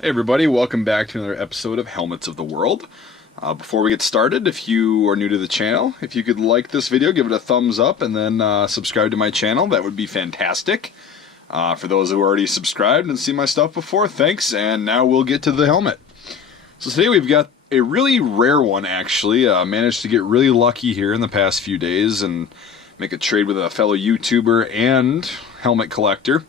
Hey everybody, welcome back to another episode of Helmets of the World. Before we get started, if you are new to the channel, if you could like this video, give it a thumbs up, and then subscribe to my channel, that would be fantastic. For those who already subscribed and see my stuff before, thanks, and now we'll get to the helmet. So today we've got a really rare one, actually. Managed to get really lucky here in the past few days and make a trade with a fellow YouTuber and helmet collector.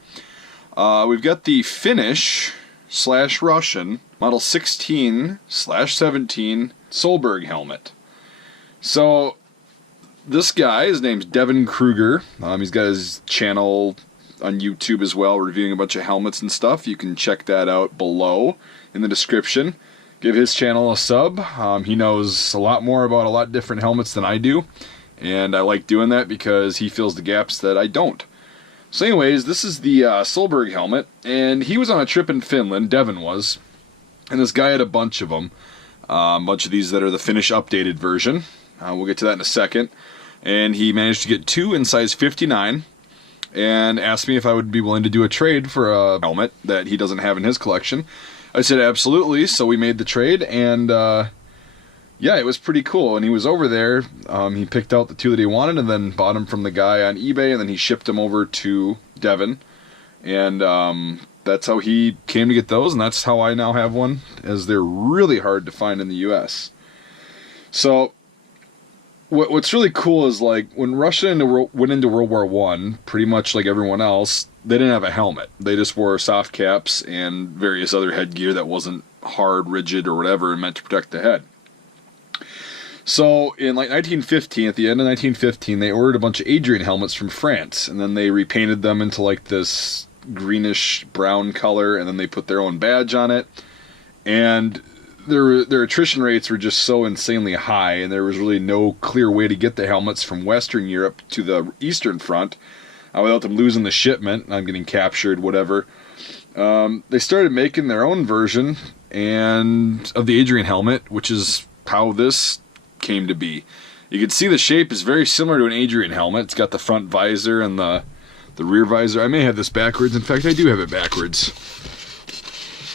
We've got the Finnish / Russian model 16/17 Sohlberg helmet. So this guy, his name's Devin Kruger. He's got his channel on YouTube as well, reviewing a bunch of helmets and stuff. You can check that out below in the description. Give his channel a sub. He knows a lot more about a lot different helmets than I do, and I like doing that because he fills the gaps that I don't. So anyways, this is the Sohlberg helmet, and he was on a trip in Finland, Devin was, and this guy had a bunch of them. A bunch of these that are the Finnish updated version. We'll get to that in a second. And he managed to get two in size 59, and asked me if I would be willing to do a trade for a helmet that he doesn't have in his collection. I said absolutely, so we made the trade, and yeah, it was pretty cool. And he was over there, he picked out the two that he wanted and then bought them from the guy on eBay, and then he shipped them over to Devin. And that's how he came to get those, and that's how I now have one, as they're really hard to find in the US. So what's really cool is, like, when Russia went into World War I, pretty much like everyone else, they didn't have a helmet. They just wore soft caps and various other headgear that wasn't hard, rigid, or whatever, and meant to protect the head. So in like 1915, at the end of 1915, they ordered a bunch of Adrian helmets from France, and then they repainted them into like this greenish brown color, and then they put their own badge on it. And their attrition rates were just so insanely high, and there was really no clear way to get the helmets from Western Europe to the Eastern Front without them losing the shipment. I'm getting captured, whatever. They started making their own version of the Adrian helmet, which is how this came to be. You can see the shape is very similar to an Adrian helmet. It's got the front visor and the rear visor. I may have this backwards. In fact, I do have it backwards.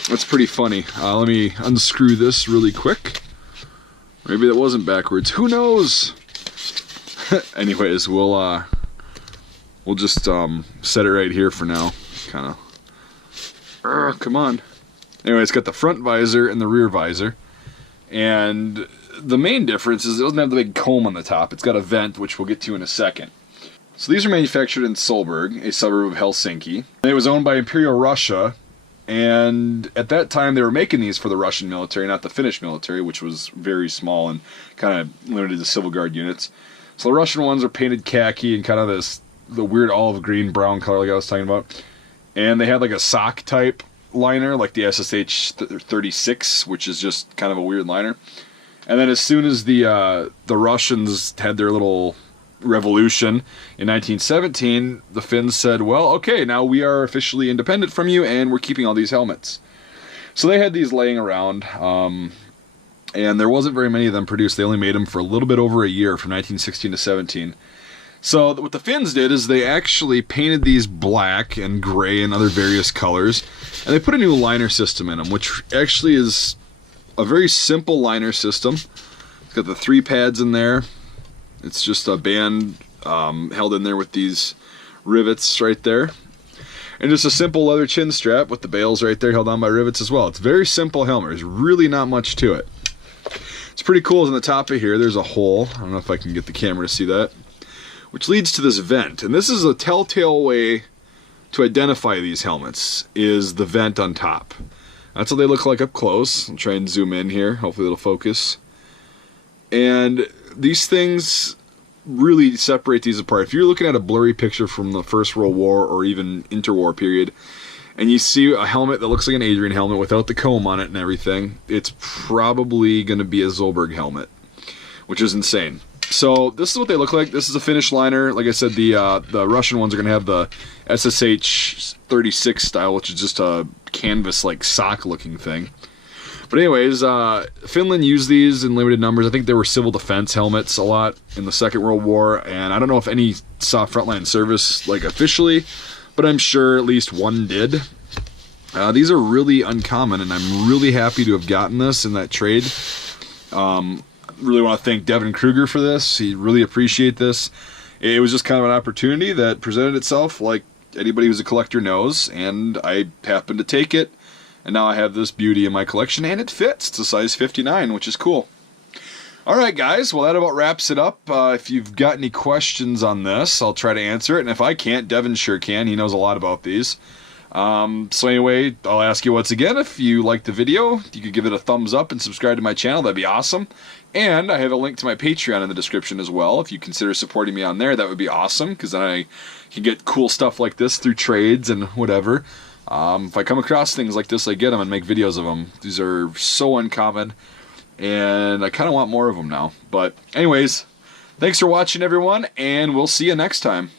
That's pretty funny. Let me unscrew this really quick. Maybe that wasn't backwards. Who knows? Anyways, we'll just set it right here for now. Kind of. Come on. Anyway, it's got the front visor and the rear visor, and the main difference is it doesn't have the big comb on the top. It's got a vent, which we'll get to in a second. So these are manufactured in Sohlberg, a suburb of Helsinki. It was owned by Imperial Russia, and at that time they were making these for the Russian military, not the Finnish military, which was very small and kind of limited to civil guard units. So the Russian ones are painted khaki and kind of the weird olive green brown color like I was talking about. And they had like a sock type liner, like the SSH 36, which is just kind of a weird liner. And then as soon as the Russians had their little revolution in 1917, the Finns said, well, okay, now we are officially independent from you, and we're keeping all these helmets. So they had these laying around, and there wasn't very many of them produced. They only made them for a little bit over a year, from 1916 to 17. So what the Finns did is they actually painted these black and gray and other various colors, and they put a new liner system in them, which actually is a very simple liner system. It's got the 3 pads in there. It's just a band held in there with these rivets right there. And just a simple leather chin strap with the bales right there held on by rivets as well. It's a very simple helmet. There's really not much to it. It's pretty cool. On the top of here, there's a hole. I don't know if I can get the camera to see that. Which leads to this vent. And this is a telltale way to identify these helmets, is the vent on top. That's what they look like up close. I'll try and zoom in here. Hopefully it'll focus. And these things really separate these apart. If you're looking at a blurry picture from the First World War or even interwar period, and you see a helmet that looks like an Adrian helmet without the comb on it and everything, it's probably going to be a Sohlberg helmet, which is insane. So this is what they look like. This is a Finnish liner. Like I said, the Russian ones are going to have the SSH 36 style, which is just a canvas-like sock-looking thing. But anyways, Finland used these in limited numbers. I think they were civil defense helmets a lot in the Second World War, and I don't know if any saw frontline service, like, officially, but I'm sure at least one did. These are really uncommon, and I'm really happy to have gotten this in that trade. Really want to thank Devin Kruger for this. He really appreciate this. It was just kind of an opportunity that presented itself, like anybody who's a collector knows, and I happened to take it, and now I have this beauty in my collection, and it fits. It's a size 59, which is cool. Alright guys, well that about wraps it up. If you've got any questions on this, I'll try to answer it, and if I can't, Devin sure can. He knows a lot about these. So anyway, I'll ask you once again, if you liked the video, you could give it a thumbs up and subscribe to my channel. That'd be awesome. And I have a link to my Patreon in the description as well. If you consider supporting me on there, that would be awesome, because then I can get cool stuff like this through trades and whatever. If I come across things like this, I get them and make videos of them. These are so uncommon, and I kind of want more of them now. But anyways, thanks for watching everyone, and we'll see you next time.